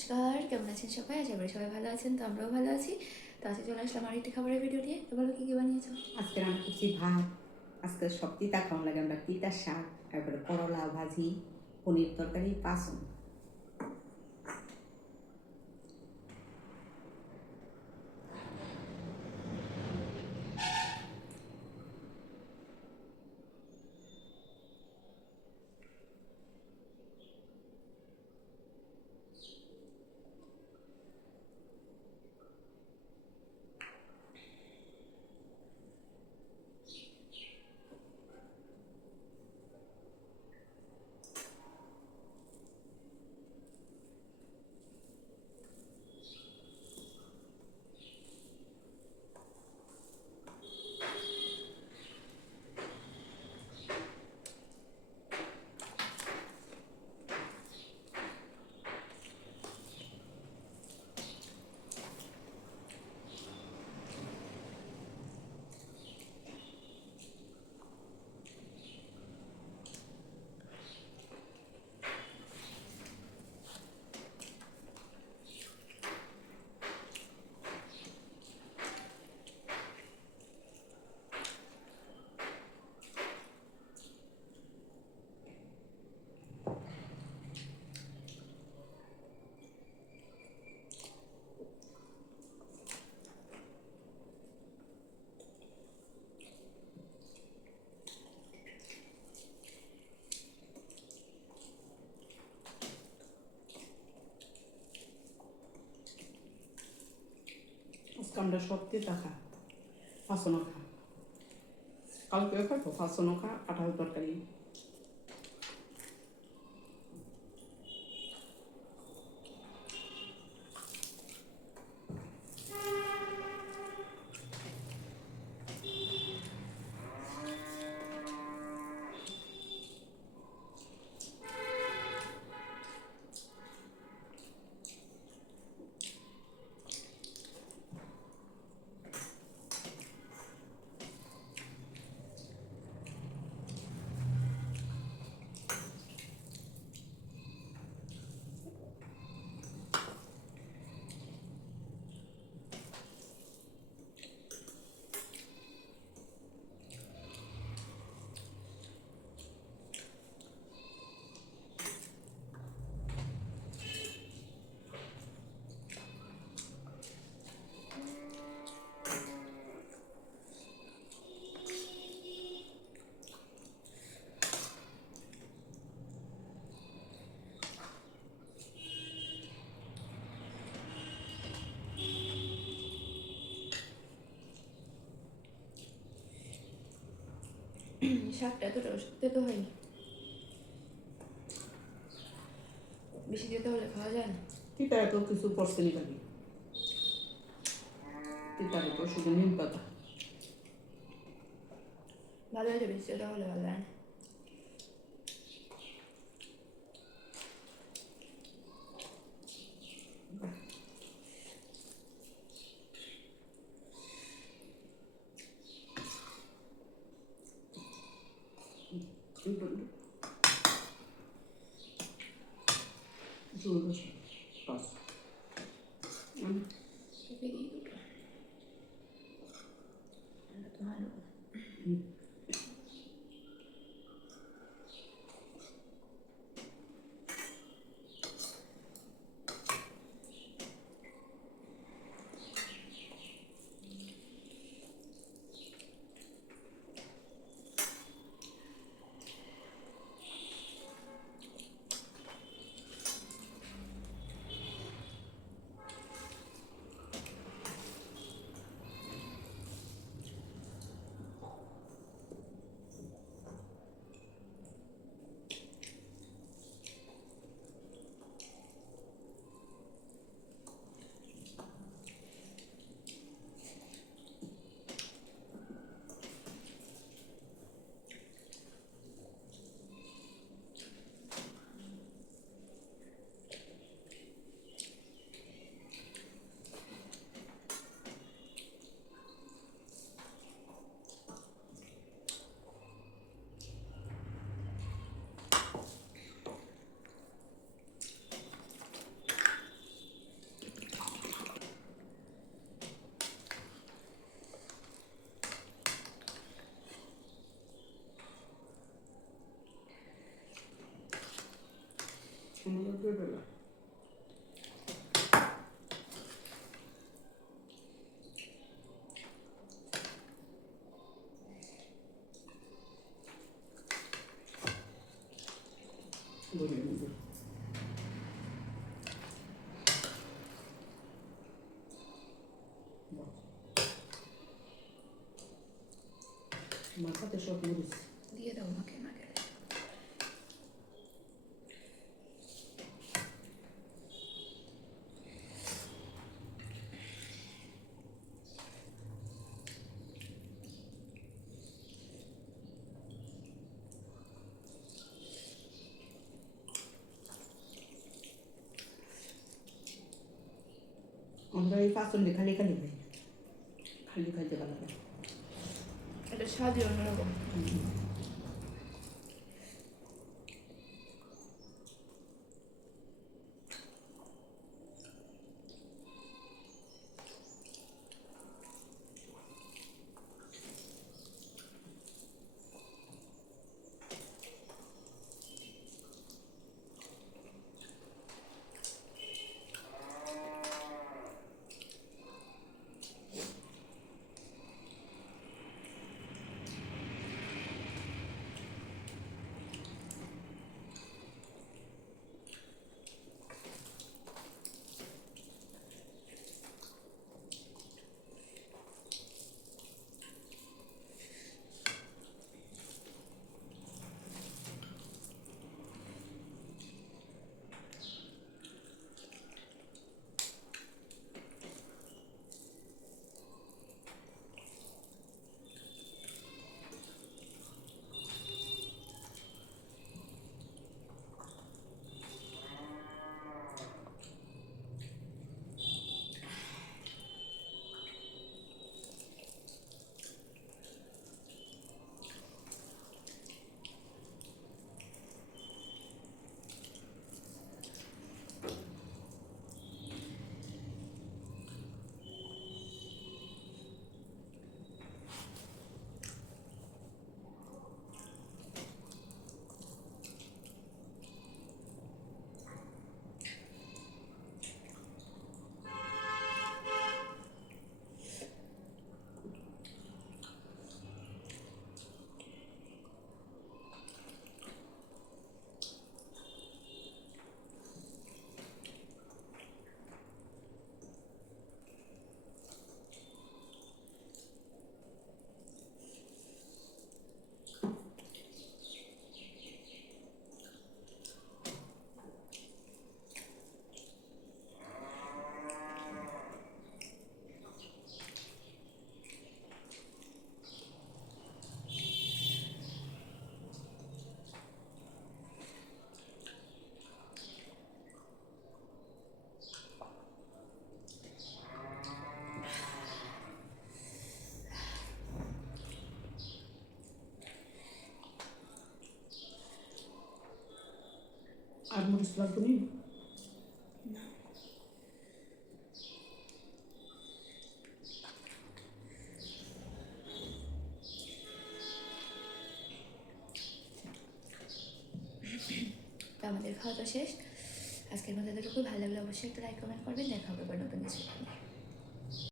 নমস্কার, কেমন আছেন সবাই? আশা করি সবাই ভালো আছেন। তো আমরাও ভালো আছি। তো আজকে চলে আসলাম আরেকটি খাবারের ভিডিও নিয়ে। তো বলো, কী কী বানিয়েছো? আজকে রান্না করছি ভাত। আজকে সব তিতা খাওয়ান লাগে, আমরা তিতার শাক, তারপরে করলা ভাজি, পনির তরকারি, পাঁচন। আজকে আমরা সব তিতা খা, পাঁচনও খা, কালকেও খাবো পাঁচনও খা, কাঁঠাল তরকারি। শাকটা এতটা তেতো হয়নি। বেশি তেতো হলে খাওয়া যায় না। তিতা এত কিছু পড়ছে নি খালি, তিতার উপর শুধু নিম পাতা। ভালো হয়েছে, বেশি তেতো হলে ভালো লাগে না। ঝোল বসে টস। তোকে কি দুটো এটা তো ভালো। আমার সাথে সব মরিচ দিয়ে দাও মাকে মাকে। আমরা এই পাচনটি খালি খালি খাই, খালি খাইতে ভালো লাগে। এটা স্বাদই অন্যরকম। আর মরিচ লাগবে নি? তো আমাদের খাওয়া তো শেষ। আজকের মতো এতটুকু। ভালো লাগলে অবশ্যই একটা লাইক কমেন্ট করবেন। দেখা হবে।